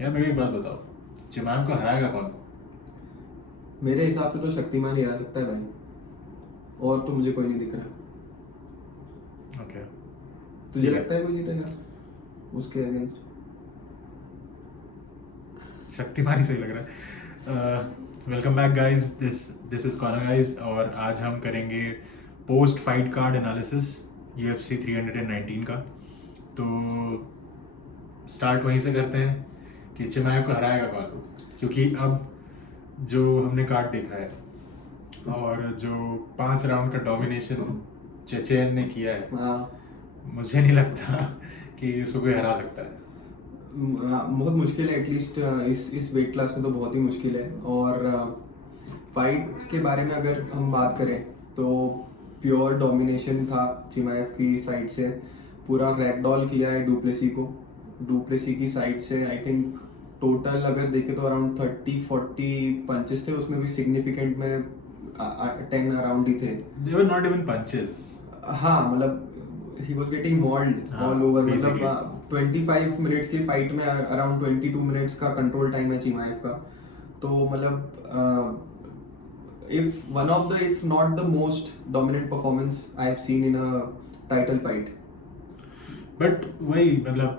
यार मेरी एक बात बताओ, चिमाम को हराएगा कौन? मेरे हिसाब से तो शक्तिमान ही हरा सकता है भाई, और तो मुझे कोई नहीं दिख रहा। ओके, तुझे ठीक है। लगता है कोई जीतेगा उसके अगेंस्ट? शक्तिमान ही सही लग रहा है। Welcome back guys, this this is corner guys, और आज हम करेंगे post fight card analysis UFC 319 का। तो स्टार्ट वहीं से करते हैं कि चिमाम को हराएगा कौन, क्योंकि अब जो हमने कार्ड देखा है और जो 5 राउंड का डोमिनेशन चेचेन ने किया है, हाँ, मुझे नहीं लगता कि उसको कोई हरा सकता है। बहुत मुश्किल है। एटलीस्ट इस वेट क्लास में तो बहुत ही मुश्किल है। और फाइट के बारे में अगर हम बात करें तो प्योर डोमिनेशन था चिमाएव की साइड से। पूरा रैगडॉल किया है डुप्लेसी की साइड से। आई थिंक टोटल अगर देखें तो अराउंड 30-40 पंचेस थे, उसमें भी सिग्निफिकेंट में 10 अराउंड ही थे। दे वर नॉट इवन पंचेस। हाँ, मतलब ही वॉज गेटिंग मॉल्ड हाँ, ऑल ओवर। basically। मतलब 25 मिनट्स की फाइट में अराउंड 22 मिनट्स का कंट्रोल टाइम है चिमाएव का। तो मतलब if one of the if not the most dominant performance I have seen in a title fight. But वही मतलब,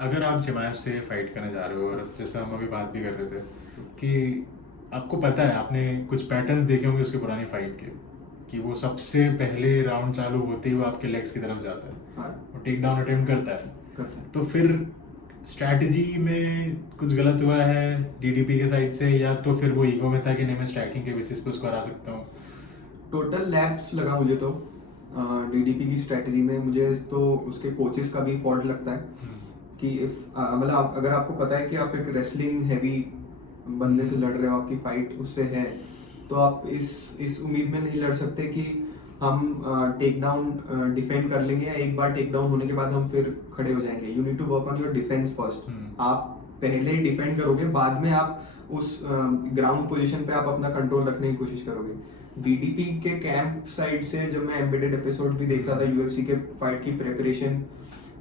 अगर आप चिमाएव से फाइट करने जा रहे हो, और जैसे हम अभी बात भी कर रहे थे कि आपको पता है, आपने कुछ पैटर्न्स देखे होंगे उसके पुरानी फाइट के, कि वो सबसे पहले राउंड चालू होते ही वो आपके लेग्स की तरफ जाता है, हाँ, वो टेक डाउन अटेम्प्ट करता है। करता है। तो फिर स्ट्रैटेजी में कुछ गलत हुआ है डीडीपी के साइड से, या तो फिर वो ईगो में था कि नहीं मैं स्ट्राइकिंग के बेसिस पे उसको हरा सकता हूँ? टोटल लैप्स लगा मुझे तो डीडीपी की स्ट्रेटजी में। मुझे तो उसके कोचेस का भी फॉल्ट लगता है कि इफ मतलब अगर आपको पता है कि आप एक रेसलिंग हैवी बंदे से लड़ रहे हो, आपकी फाइट उससे है, तो आप इस उम्मीद में नहीं लड़ सकते कि हम टेक डाउन डिफेंड कर लेंगे या एक बार टेक डाउन होने के बाद हम फिर खड़े हो जाएंगे। You need to work on your defence first. आप पहले डिफेंड करोगे, बाद में आप उस ग्राउंड पोजीशन पे आप अपना कंट्रोल रखने की कोशिश करोगे। डीडीपी के कैंप साइड से जब मैं एम्बेडेड एपिसोड भी देख रहा था यूएफसी के फाइट की प्रेपरेशन,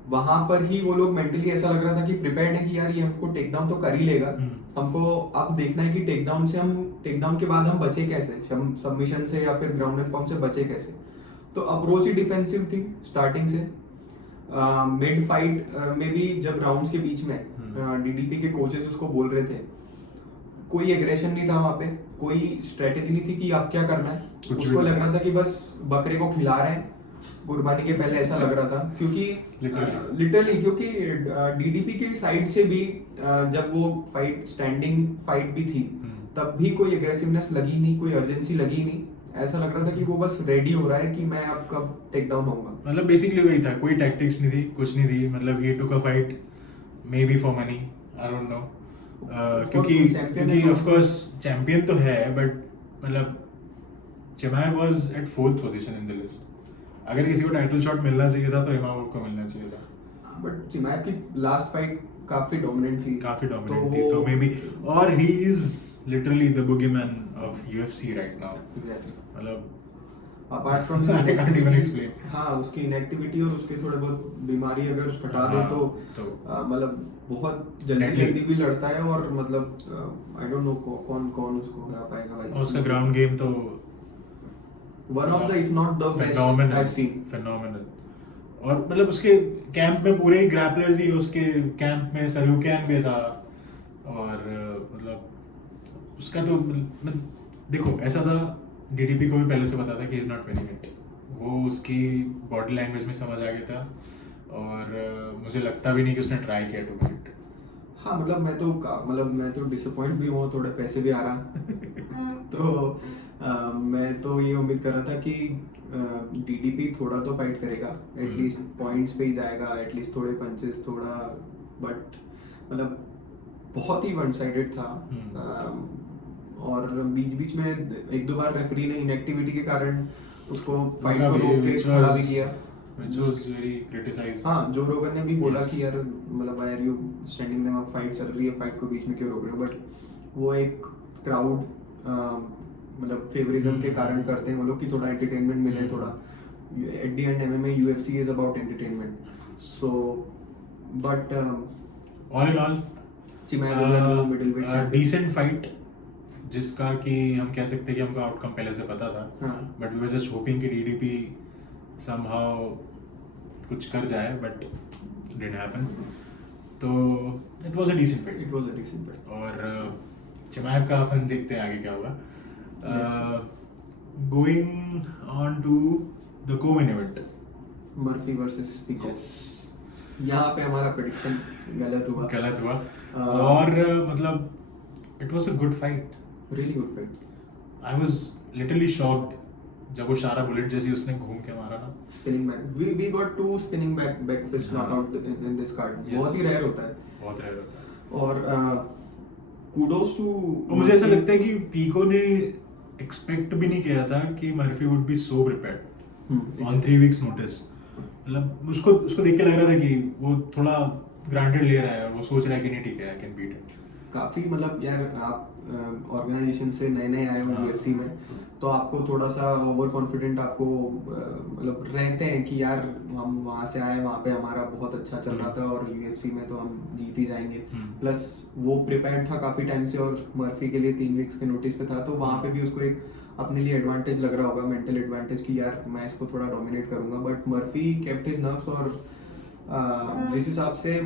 वहां पर ही वो लोग मेंटली ऐसा लग रहा था कि प्रिपेयर्ड है कि यार ये हमको टेक डाउन तो कर ही लेगा। हमको अब देखना है कि टेक डाउन के बाद हम बचे कैसे, सबमिशन से या फिर ग्राउंड एंड पाउंड से बचे कैसे। तो अप्रोच ही डिफेंसिव थी स्टार्टिंग से। मिड फाइट में भी जब राउंड्स के बीच में डीडीपी के कोचेस उसको बोल रहे थे, कोई एग्रेशन नहीं था वहां पे, कोई स्ट्रेटेजी नहीं थी कि आप क्या करना है। कुछ उसको भी लग नहीं। रहा था कि बस बकरे को खिला रहे हैं कुर्बानी के पहले, ऐसा लग रहा था। क्योंकि लिटरली क्योंकि डीडीपी की साइड से भी जब वो फाइट स्टैंडिंग फाइट भी थी, तब भी कोई एग्रेसिवनेस लगी नहीं, कोई अर्जेंसी लगी नहीं। ऐसा लग रहा था कि वो बस रेडी हो रहा है कि मैं अब कब टेक डाउन होऊंगा। मतलब बेसिकली वही था, कोई टैक्टिक्स नहीं थी, कुछ नहीं थी। मतलब ये took a fight may be for money, I don't know. क्योंकि ऑफ कोर्स चैंपियन तो है, बट मतलब Chimaev was at 4th position in the list. अगर किसी को टाइटल शॉट मिलना चाहिए था तो इमामोव को मिलना चाहिए था। बट चिमाएव की लास्ट फाइट काफी डोमिनेंट थी, काफी डोमिनेंट थी, तो मे बी। और he is literally the boogeyman of UFC right now. Exactly. मतलब apart from I can't even explain. हाँ, उसकी इनएक्टिविटी और उसके थोड़े बहुत बीमारी अगर हटा दे हाँ, तो तो मतलब बहुत जल्दी Deadly. जल्दी भी लड़ता है। और मतलब आई डोंट नो कौन कौन उसको हरा पाएगा भाई। और उसका ग्राउंड गेम तो one of the if not the best I have phenomenal, scene. phenomenal। और मतलब उसके कैंप में पूरे ही ग्रैपलर्स ही, उसके कैंप में सरूकियान भी था। और मतलब उसका तो देखो ऐसा था, डीडीपी को भी पहले से पता था कि इज नॉट विनिंग इट। वो उसकी बॉडी लैंग्वेज में समझ आ गया था, और मुझे लगता भी नहीं कि उसने ट्राई किया टू विन इट। हाँ, मतलब मैं तो डिसअपॉइंट भी हुआ, थोड़े पैसे भी आ रहा तो मैं तो ये उम्मीद कर रहा था कि डीडीपी थोड़ा तो फाइट करेगा, एटलीस्ट पॉइंट्स पे ही जाएगा, एटलीस्ट थोड़े पंचेस थोड़ा। बट मतलब बहुत ही वन साइडेड था। और बीच बीच में एक दो बार रेफरी ने इनएक्टिविटी के कारण उसको फाइट को रोक के खड़ा भी किया, which was very criticized। हाँ, जो रोगन ने भी बोला Yes. कि यार मतलब why are you standing them up, fight चल रही है, फाइट को बीच में क्यों रोक रहे हो। बट वो एक क्राउड मतलब फेवरिज्म के कारण करते हैं वो लोग कि थोड़ा एंटरटेनमेंट मिले, थोड़ा। At the end MMA UFC is about entertainment. So but all in all Chimaev is a new middleweight champion. Decent fight जिसका कि हम कह सकते हैं कि हमको आउटकम पहले से पता था, हाँ but we were just hoping कि डीडीपी समहाउ कुछ कर जाए, बट डिडंट हैपन। तो it was a decent fight. It was a decent fight. और चिमाएव का अपन देखते हैं आगे क्या होगा। Going on to the co-main event. Murphy versus Peacock. Yes, यहाँ पे हमारा प्रेडिक्शन गलत हुआ। गलत हुआ। और मतलब it was a good fight. Really good fight. I was literally shocked जब वो सारा बुलेट जैसी उसने घूम के मारा ना। Spinning back, we got 2 spinning back fist knockout in this card. Yes. बहुत ही रेयर होता है। बहुत रेयर होता है। और kudos to और मुझे ऐसा लगता है कि पीको ने एक्सपेक्ट भी नहीं किया था कि Murphy would be so prepared on 3 weeks notice. मतलब उसको उसको देख के लग रहा था कि वो थोड़ा ग्रांटेड ले रहा है, वो सोच रहा है कि नहीं ठीक है, आई कैन बीट हिम। काफी मतलब यार आप ऑर्गेनाइजेशन से नए नए आए हो हाँ। यूएफसी में, तो आपको थोड़ा सा ओवर कॉन्फिडेंट आपको मतलब रहते हैं कि यार हम वहाँ से आए, वहाँ पे हमारा बहुत अच्छा चल रहा था और यूएफसी में तो हम जीत ही जाएंगे। प्लस वो प्रिपेयर्ड था काफी टाइम से और मर्फी के लिए 3 वीक्स के नोटिस पे था, तो वहाँ पे भी उसको एक अपने लिए एडवांटेज लग रहा होगा, मेंटल एडवांटेज कि यार मैं इसको थोड़ा डोमिनेट करूंगा। But Murphy kept his nerves और जिस हिसाब से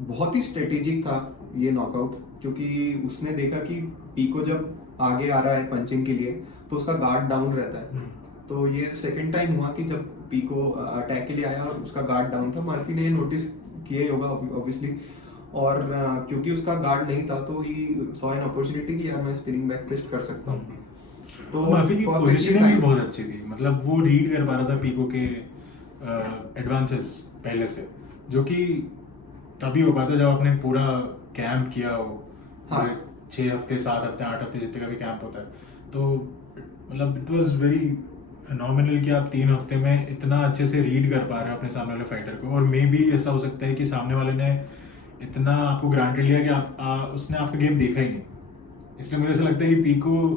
बहुत ही स्ट्रेटेजिक था ये नॉकआउट, क्योंकि उसने देखा कि पीको जब आगे आ रहा है पंचिंग के लिए तो उसका गार्ड डाउन रहता है। तो ये सेकंड टाइम हुआ कि जब पीको अटैक के लिए आया और उसका गार्ड डाउन था। मर्फी ने नोटिस किया होगा ऑब्वियसली, और क्योंकि उसका गार्ड नहीं था तो ही सॉ एन अपॉर्चुनिटी कि यार मैं स्पिनिंग बैक फिस्ट कर सकता हूँ। तो मर्फी की perfectly पोजीशनिंग भी timed। बहुत अच्छी थी। मतलब वो रीड कर पा रहा था पीको के एडवांसेस पहले से, जो कि तभी हो पाता जब आपने पूरा कैंप किया हो। हाँ। 6 हफ्ते 7 हफ्ते 8 हफ्ते जितने का भी कैंप होता है। तो मतलब इट वाज वेरी फिनोमिनल कि आप 3 हफ्ते में इतना अच्छे से रीड कर पा रहे हो अपने सामने वाले फाइटर को। और मे भी ऐसा हो सकता है कि सामने वाले ने इतना आपको ग्रांटेड लिया कि उसने आपका गेम देखा ही नहीं, इसलिए मुझे ऐसा लगता है कि पीको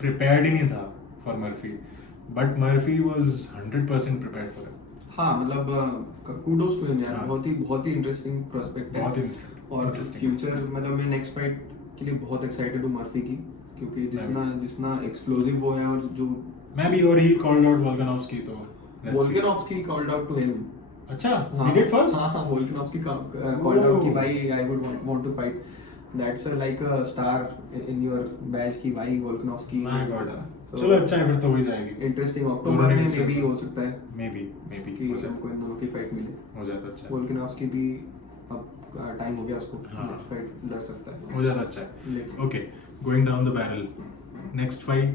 प्रिपेयर्ड ही नहीं था for Murphy, but Murphy was 100% prepared for it. हाँ मतलब कूडोस टू हिम यार, हाँ। बहुत ही इंटरेस्टिंग प्रोस्पेक्ट है। बहुत ही और interesting। फ्यूचर मतलब मैं नेक्स्ट फाइट के लिए बहुत एक्साइटेड हूँ मर्फी की, क्योंकि जितना एक्सप्लोसिव वो है और जो मैं भी। और ही कॉल्ड आउट वोल्कानोव्स्की, तो let's see। Volkanovski called out to him. अच्छा, he did first? हाँ वोल्कानोव्स्की कॉल्ड आउट कि Oh। भाई I would want to fight. That's like a star in your batch की भाई वोल्कानोव्स्की। My God। चलो अच्छा है, फिर तो हो ही जाएगी। इंटरेस्टिंग दोनों अक्टूबर ने में किसी मे भी को- हो सकता है मे बी कि हो जाए, हमको इन दोनों की फाइट मिले। हो जाए तो अच्छा है। वोल्कानोव्स्की भी अब टाइम हो गया उसको, हाँ। नेक्स्ट फाइट लड़ सकता है। हो जाता अच्छा है। Let's see। Okay, going down the barrel, next fight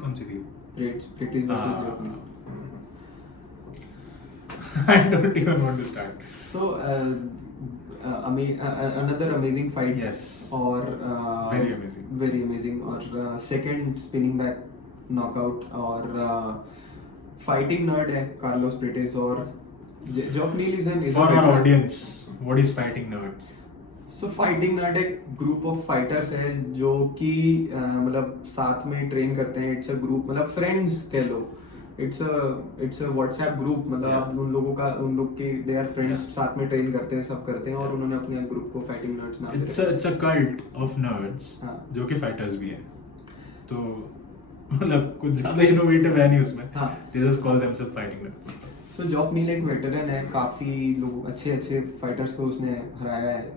कौन सी थी? It is versus Jeffrey। I don't even want to start। So another amazing fight। Yes। और Very amazing। और सेकंड स्पिनिंग बैक नॉकआउट और फाइटिंग नर्ड है Carlos Prates और Geoff Neal is an For our audience, what is fighting nerd? So fighting nerd एक group of fighters है जो कि मतलब साथ में ट्रेन करते हैं। इट्स अ ग्रुप, मतलब फ्रेंड्स कह लो। इट्स अ व्हाट्सएप ग्रुप, मतलब Yeah। आप उन लोग के दे आर फ्रेंड्स, Yeah। साथ में ट्रेन करते हैं, सब करते हैं, और उन्होंने अपने ग्रुप को फाइटिंग नर्ड्स नाम दिया। It's a cult of nerds, हाँ। जो कि फाइटर्स भी हैं। तो मतलब कुछ ज्यादा इनोवेटिव है नहीं उसमें। हाँ। They just call themselves fighting nerds। सो जॉफ नील एक वेटरन है, काफी लोग अच्छे फाइटर्स को उसने हराया है।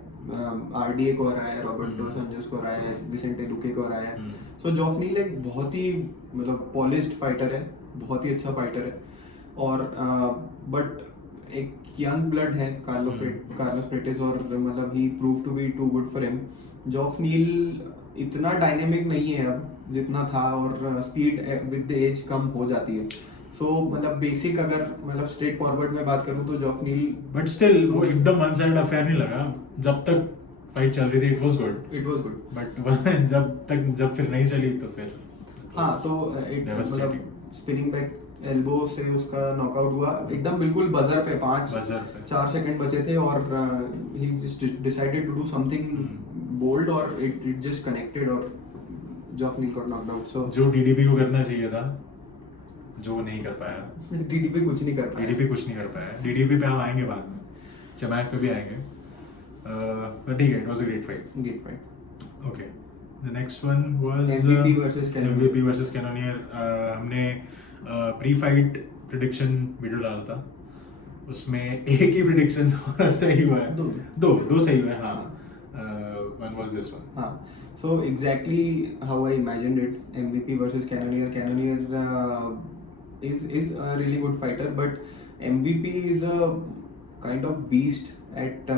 आरडीए को हराया है, रॉबर्ट डॉस एंजर्स को हराया है, विसेंटे लुके को हराया है। सो जॉफ नील एक बहुत ही मतलब पॉलिश्ड फाइटर है, बहुत ही अच्छा फाइटर है। और बट एक यंग ब्लड है कार्लोस प्रेटेस, और मतलब ही prove to be too good for him. Geoff Neal इतना डायनेमिक नहीं है अब जितना था, और स्पीड विद द एज कम हो जाती है। सो मतलब बेसिक अगर मतलब स्ट्रेट फॉरवर्ड में बात करूं तो जॉफ नील, बट स्टिल वो एकदम वन साइड अफेयर नहीं लगा। जब तक फाइट चल रही थी इट वाज गुड, बट जब फिर नहीं चली तो फिर हाँ तो एक मतलब स्पिनिंग बैक एल्बो से उसका नॉकआउट हुआ एकदम बिल्कुल बजर पे। बजर पे 4 सेकंड बचे थे और he just decided to do something bold और इट जस्ट कनेक्टेड और Geoff Neal got knocked out. So जो डीडीपी को करना चाहिए था, जो वो नहीं कर पाया। डीडीपी कुछ नहीं कर पाया। डीडीपी कुछ नहीं कर पाया। डीडीपी पे हम आएंगे बाद में। चमैक पे भी आएंगे, but ठीक है, it was a great fight. Great fight. Okay. The next one was MVP versus Cannonier. MVP versus Cannonier. हमने pre-fight prediction वीडियो डाला था, उसमें एक ही prediction हमारा सही हुआ है, दो सही हुए हैं, हाँ. One was this one. हाँ. So exactly how I imagined it, MVP versus Cannonier. Cannonier is a really good fighter, but MVP is a kind of beast at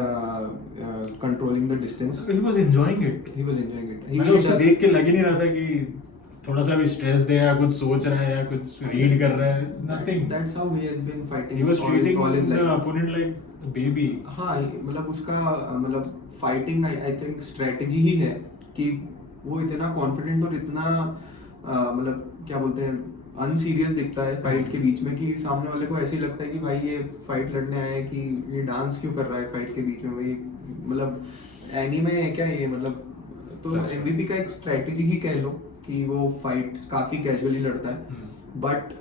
controlling the distance. He was enjoying it. He was enjoying it. मतलब उसको देख के लग ही नहीं रहा था कि थोड़ा सा भी स्ट्रेस है या कुछ सोच रहा है या कुछ रीड कर रहा है, nothing. That's how he has been fighting. He was treating all his the life. opponent like a baby. हाँ, मतलब उसका मतलब फाइटिंग आई थिंक स्ट्रेटजी ही है कि वो इतना कॉन्फिडेंट और इतना मतलब क्या बोलते हैं अनसीरियस दिखता है फाइट के बीच में कि सामने वाले को ऐसे ही लगता है कि भाई ये फाइट लड़ने आया है कि ये डांस क्यों कर रहा है फाइट के बीच में, भाई मतलब एनीमे है क्या ये, मतलब तो सच में। एमवीपी का एक स्ट्रेटजी ही कह लो कि वो फाइट काफी कैजुअली लड़ता है, बट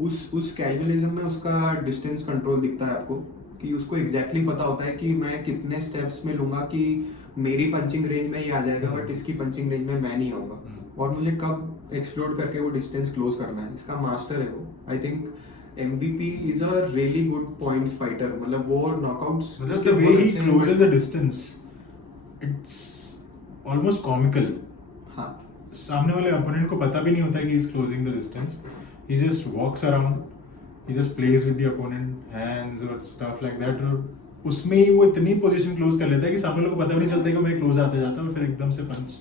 उस कैजुअलिज्म में उसका डिस्टेंस कंट्रोल दिखता है आपको कि उसको एग्जैक्टली पता होता है कि मैं कितने स्टेप्स में लूंगा कि मेरी पंचिंग रेंज में ही आ जाएगा बट इसकी पंचिंग रेंज में मैं नहीं आऊंगा, और मुझे कब एक्सप्लोर करके वो डिस्टेंस क्लोज करना है, इसका मास्टर है वो. I think MVP is a really good points fighter, मतलब वो नॉकआउट्स मतलब the way he closes the distance, it's almost comical. हाँ, सामने वाले opponent को पता भी नहीं होता कि he's closing the distance. He just walks around, he just plays with the opponent hands or stuff like that, और उसमें ही वो इतनी पोजीशन क्लोज कर लेता है कि सामने वाले को पता भी नहीं चलता कि मैं क्लोज आते जाता और फिर एकदम से पंच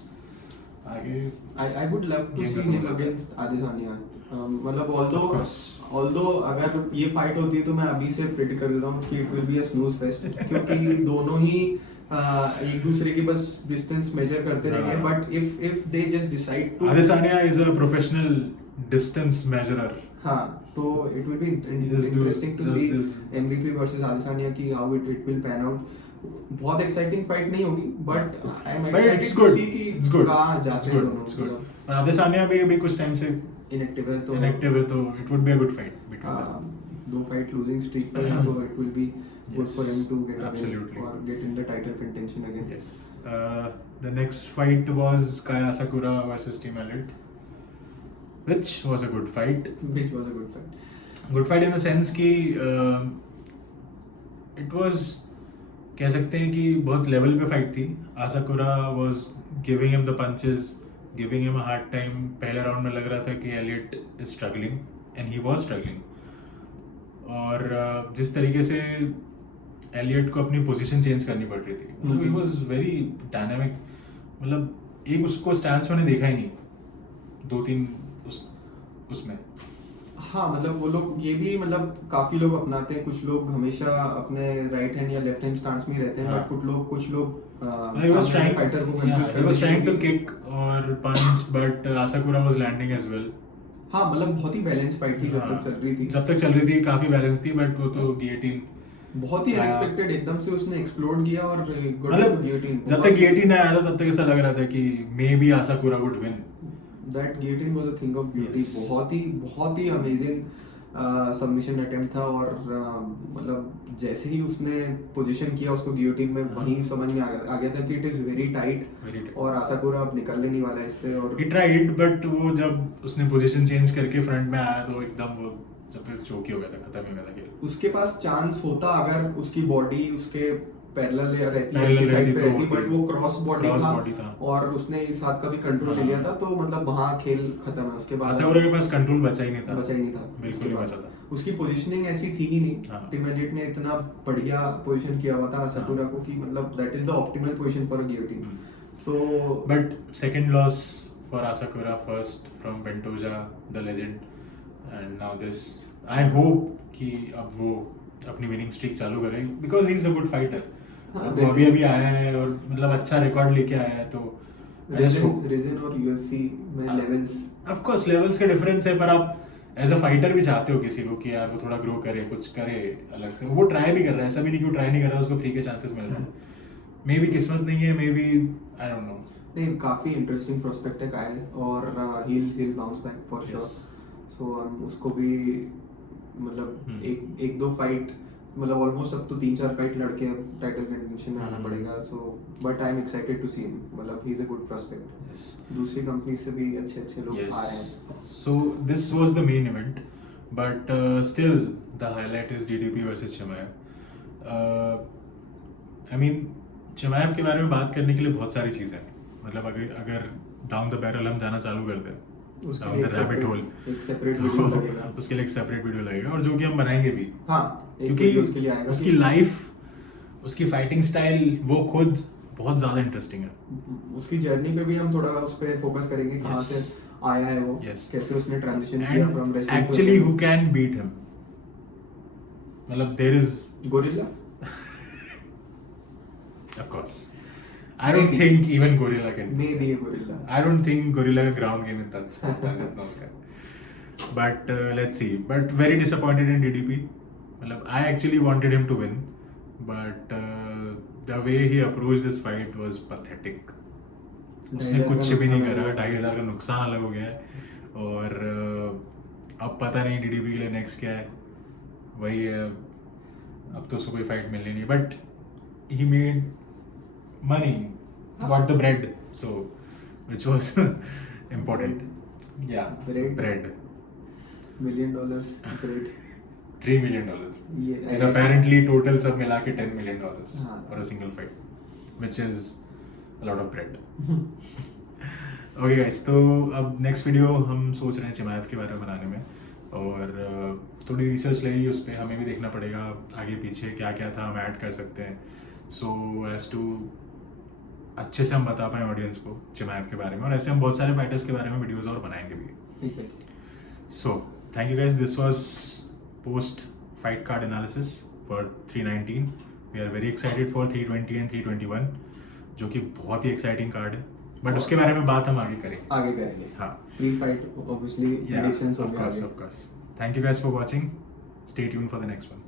आगे. I would love to Game see में him तो against Adesanya. मतलब Of course. although अगर ये फाइट होती है तो मैं अभी से प्रेडिक्ट कर देता हूँ कि it will be a snooze fest क्योंकि दोनों ही एक दूसरे की बस डिस्टेंस मेजर करते रहेंगे, हाँ. But if they just decide to Adesanya is a professional distance measurer. हाँ, तो it will be Just do- interesting to just see this. MVP versus Adesanya की how it will pan out. बहुत exciting fight नहीं होगी but I am But excited it's too good. See कि It's good. कहाँ It's जाते हैं good. दोनों. It's good. और Adesanya भी अभी कुछ टाइम से इनएक्टिव है तो inactive है, तो it would be a good fight between them. दो फाइट लूजिंग स्ट्रीक पे है तो it will be good Yes, for him to get absolutely. और get in the title contention again. Yes. The next fight was Kaya Sakura versus Team Elliott, which was a good fight. Which was a good fight. Good fight in the sense कि it was, कह सकते हैं कि बहुत level पे fight थी. Asakura was giving him the punches, giving him a hard time. पहले round में लग रहा था कि Elliott is struggling and he was struggling. और जिस तरीके से एलियट को अपनी पोजीशन चेंज करनी पड़ रही थी, मतलब he was very dynamic. मतलब एक उसको स्टैंस मैंने देखा ही नहीं, 2-3 उसमें. हाँ, मतलब वो लोग ये भी मतलब काफी लोग अपनाते हैं, कुछ लोग हमेशा अपने राइट हैंड या लेफ्ट हैंड स्टांस में ही रहते हैं, हाँ. बट कुछ लोग He was trying, फाइटर को yeah, confuse he was trying to करने के लिए. kick और punch, but Asakura was landing as well. हाँ, मतलब बहुत ही बैलेंस फाइट थी जब हाँ, तक चल रही थी. जब तक चल रही थी काफी बैलेंस थी, बट वो तो गियोटिन, बहुत ही हाँ. अनएक्सपेक्टेड एकदम से उसने एक्सप्लोड किया और मतलब गियोटिन. जब तक गियोटिन आया था तब तक ऐसा लग रहा था कि may be Asakura would win. That guillotine was a thing of beauty. Yes. बहुत ही अमेजिंग सबमिशन अटेम्प्ट था और मतलब जैसे ही उसने पोजीशन किया उसको गियोटिन में, वहीं समझ में आ गया था कि it is very tight Very tight. और आसाकुरा अब निकलने नहीं वाला है इससे. और He tried, but वो जब उसने पोजीशन चेंज करके फ्रंट में आया तो एकदम वो जब तक चौक ही हो गया था, खत्म ही हो गया था खेल. उसके पास चांस होता अगर उसकी बॉडी उसके पैरेलल रहती है, Parallel ऐसी साइड रहती पे तो रहती, होती. बट वो क्रॉस Cross बॉडी body था था. और उसने इस हाथ का भी कंट्रोल ले हाँ. लिया था, तो मतलब वहाँ खेल खत्म है. उसके बाद Asakura के पास कंट्रोल बचा ही नहीं था. बचा ही नहीं था. बिल्कुल उसके नहीं बाद बचा था. उसकी पोजीशनिंग ऐसी थी ही नहीं. हाँ. टीम एलिट ने इतना बढ़िया पोजीशन किया हुआ था आसाकुरा को कि मतलब that is the optimal position for a guillotine. So But second loss for Asakura, first from Bentoja, the legend, and now this. I hope कि अब वो अपनी विनिंग स्ट्रीक चालू करे because he is a good fighter. हाँ, वो अभी आया है और मतलब अच्छा रिकॉर्ड लेके आया है, तो I just hope. रेजिन और यूएफसी में हाँ. लेवल्स. Of course लेवल्स का डिफरेंस है, पर आप एज अ फाइटर भी चाहते हो किसी को कि यार वो थोड़ा ग्रो करे, कुछ करे अलग से. वो ट्राई भी कर रहा है, ऐसा भी नहीं कि वो ट्राई नहीं कर रहा है, उसको फ्री के चांसेस मिल रहे हैं. मे बी किस्मत नहीं है, maybe I don't know. नहीं, काफी इंटरेस्टिंग प्रोस्पेक्ट है कायल और he'll bounce back for sure. Yes. सो उसको भी मतलब एक दो फाइट मतलब ऑलमोस्ट अब तो 3-4 फाइट लड़के अब टाइटल कंटेंशन में आना पड़ेगा, so but I am excited to see him, मतलब he is a good prospect. Yes. दूसरी कंपनी से भी अच्छे लोग आ रहे हैं। Yes. So this was the main event, but still the highlight is DDP versus Chimaev. I mean, Chimaev के बारे में बात करने के लिए बहुत सारी चीज़ें हैं। मतलब अगर डाउन द बैरल हम जाना चालू कर दें, उसके डाउन लिए द रैबिट होल, एक सेपरेट वीडियो लगेगा। उसके लिए एक सेपरेट वीडियो लगेगा, और जो कि हम बनाएंगे भी। हाँ, एक क्योंकि वीडियो उसके लिए आएगा उसकी लाइफ, उसकी फाइटिंग स्टाइल, वो खुद बहुत ज़्यादा इंटरेस्टिंग है। उसकी जर्नी पे भी हम थोड़ा उस पे फोकस करेंगे, कहाँ Yes. से आया है वो, Yes. कैसे उसने ट्रांजिशन किया from And wrestling actually who can beat him? मतलब there is, gorilla. of course, I don't Maybe. think even Gorilla can. May be gorilla. I don't think Gorilla का ground game इतना अच्छा है जितना उसका है. But let's see. But very disappointed in DDP. मतलब I actually wanted him to win, but the way he approached this fight was pathetic. उसने 2,500 कुछ का भी नहीं नुकसान करा, अलग हो गया। 2,500 का नुकसान अलग हो गया है, और अब पता नहीं DDP के लिए नेक्स्ट क्या है। वही है, अब तो उसको कोई फाइट मिलनी नहीं, but he made money, got the bread, so which was important. Yeah, Bread. $1 million great। $3 million. ये And apparently total सब मिला के $10 million हाँ। for a single fight, which is a lot of bread. Okay guys, तो अब next video हम सोच रहे हैं चिमाएव के बारे में बनाने में, और थोड़ी रिसर्च लगी उस पर, हमें भी देखना पड़ेगा आगे पीछे क्या क्या था हम ऐड कर सकते हैं, सो एज टू अच्छे से हम बता पाएँ ऑडियंस को चिमाएव के बारे में, और ऐसे हम बहुत सारे फाइटर्स के बारे में वीडियोस और बनाएंगे भी। Exactly। So thank you guys, this was post fight card analysis for 319. We are very excited for 320 and 321, जो कि बहुत ही exciting कार्ड है, बट उसके बारे में बात हम आगे करेंगे। हाँ, प्री फाइट ऑब्वियसली प्रेडिक्शंस हो of गए course, आगे। of course. Thank you guys for watching. Stay tuned for the next one.